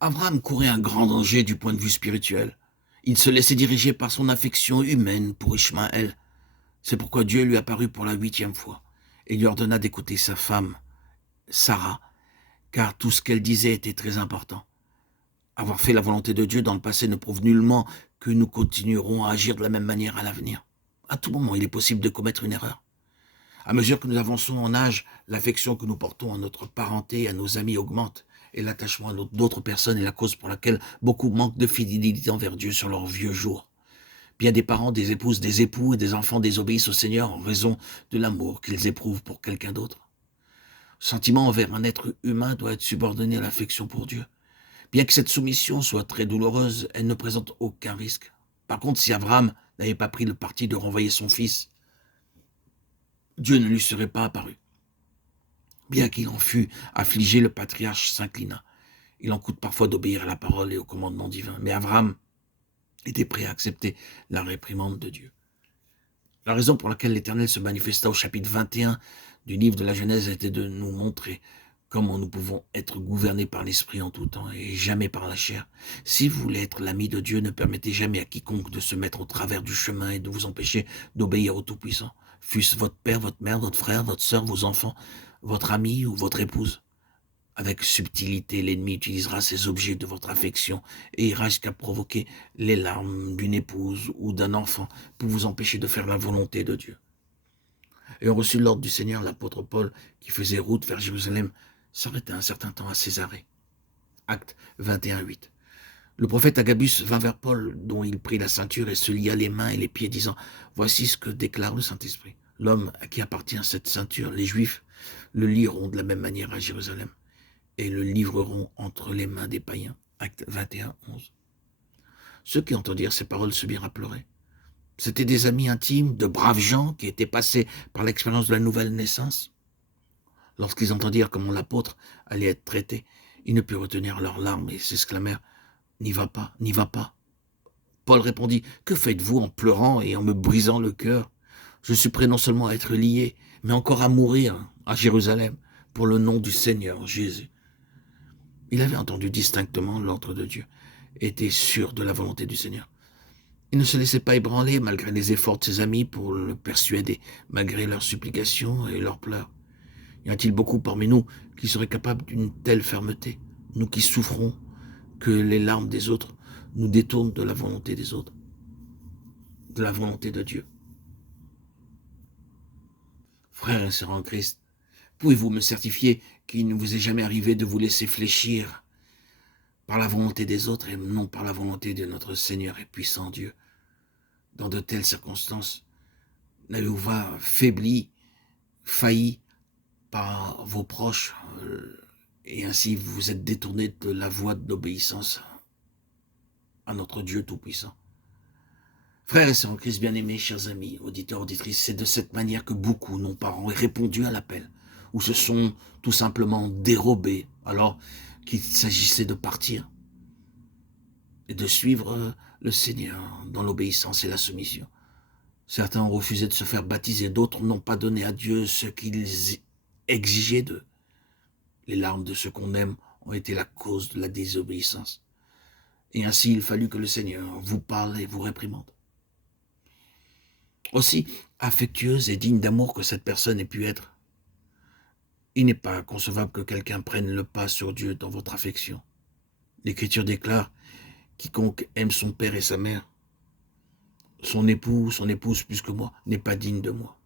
Abraham courait un grand danger du point de vue spirituel. Il se laissait diriger par son affection humaine pour Ishmaël. C'est pourquoi Dieu lui apparut pour la 8e fois et lui ordonna d'écouter sa femme, Sarah, car tout ce qu'elle disait était très important. Avoir fait la volonté de Dieu dans le passé ne prouve nullement que nous continuerons à agir de la même manière à l'avenir. À tout moment, il est possible de commettre une erreur. À mesure que nous avançons en âge, l'affection que nous portons à notre parenté et à nos amis augmente, et l'attachement à d'autres personnes est la cause pour laquelle beaucoup manquent de fidélité envers Dieu sur leurs vieux jours. Bien des parents, des épouses, des époux et des enfants désobéissent au Seigneur en raison de l'amour qu'ils éprouvent pour quelqu'un d'autre. Le sentiment envers un être humain doit être subordonné à l'affection pour Dieu. Bien que cette soumission soit très douloureuse, elle ne présente aucun risque. Par contre, si Abraham n'avait pas pris le parti de renvoyer son fils, Dieu ne lui serait pas apparu. Bien qu'il en fût affligé, le patriarche s'inclina. Il en coûte parfois d'obéir à la parole et au commandement divin. Mais Abraham était prêt à accepter la réprimande de Dieu. La raison pour laquelle l'Éternel se manifesta au chapitre 21 du livre de la Genèse était de nous montrer comment nous pouvons être gouvernés par l'Esprit en tout temps et jamais par la chair. Si vous voulez être l'ami de Dieu, ne permettez jamais à quiconque de se mettre au travers du chemin et de vous empêcher d'obéir au Tout-Puissant. Fût-ce votre père, votre mère, votre frère, votre sœur, vos enfants, votre ami ou votre épouse. Avec subtilité, l'ennemi utilisera ces objets de votre affection et ira jusqu'à provoquer les larmes d'une épouse ou d'un enfant pour vous empêcher de faire la volonté de Dieu. Ayant reçu l'ordre du Seigneur, l'apôtre Paul, qui faisait route vers Jérusalem, s'arrêta un certain temps à Césarée. Acte 21:8. Le prophète Agabus vint vers Paul, dont il prit la ceinture et se lia les mains et les pieds, disant « Voici ce que déclare le Saint-Esprit. L'homme à qui appartient cette ceinture, les Juifs, le lieront de la même manière à Jérusalem et le livreront entre les mains des païens. » Acte 21:11. Ceux qui entendirent ces paroles se mirent à pleurer. C'étaient des amis intimes, de braves gens qui étaient passés par l'expérience de la nouvelle naissance. Lorsqu'ils entendirent comment l'apôtre allait être traité, ils ne purent retenir leurs larmes et s'exclamèrent « N'y va pas, n'y va pas ». Paul répondit « Que faites-vous en pleurant et en me brisant le cœur? Je suis prêt non seulement à être lié, mais encore à mourir à Jérusalem pour le nom du Seigneur Jésus. » Il avait entendu distinctement l'ordre de Dieu et était sûr de la volonté du Seigneur. Il ne se laissait pas ébranler malgré les efforts de ses amis pour le persuader, malgré leurs supplications et leurs pleurs. Y a-t-il beaucoup parmi nous qui seraient capables d'une telle fermeté, nous qui souffrons que les larmes des autres nous détournent de la volonté des autres, de la volonté de Dieu? Frères et sœurs en Christ, pouvez-vous me certifier qu'il ne vous est jamais arrivé de vous laisser fléchir par la volonté des autres et non par la volonté de notre Seigneur et puissant Dieu? Dans de telles circonstances, n'avez-vous pas faibli, failli par vos proches, et ainsi vous vous êtes détourné de la voie de l'obéissance à notre Dieu Tout-Puissant? Frères et sœurs en Christ bien-aimés, chers amis, auditeurs, auditrices, c'est de cette manière que beaucoup n'ont pas répondu à l'appel, ou se sont tout simplement dérobés alors qu'il s'agissait de partir et de suivre le Seigneur dans l'obéissance et la soumission. Certains ont refusé de se faire baptiser, d'autres n'ont pas donné à Dieu ce qu'il exigeait d'eux. Les larmes de ceux qu'on aime ont été la cause de la désobéissance. Et ainsi, il fallut que le Seigneur vous parle et vous réprimande. Aussi affectueuse et digne d'amour que cette personne ait pu être, il n'est pas concevable que quelqu'un prenne le pas sur Dieu dans votre affection. L'Écriture déclare « Quiconque aime son père et sa mère, son époux ou son épouse plus que moi, n'est pas digne de moi. »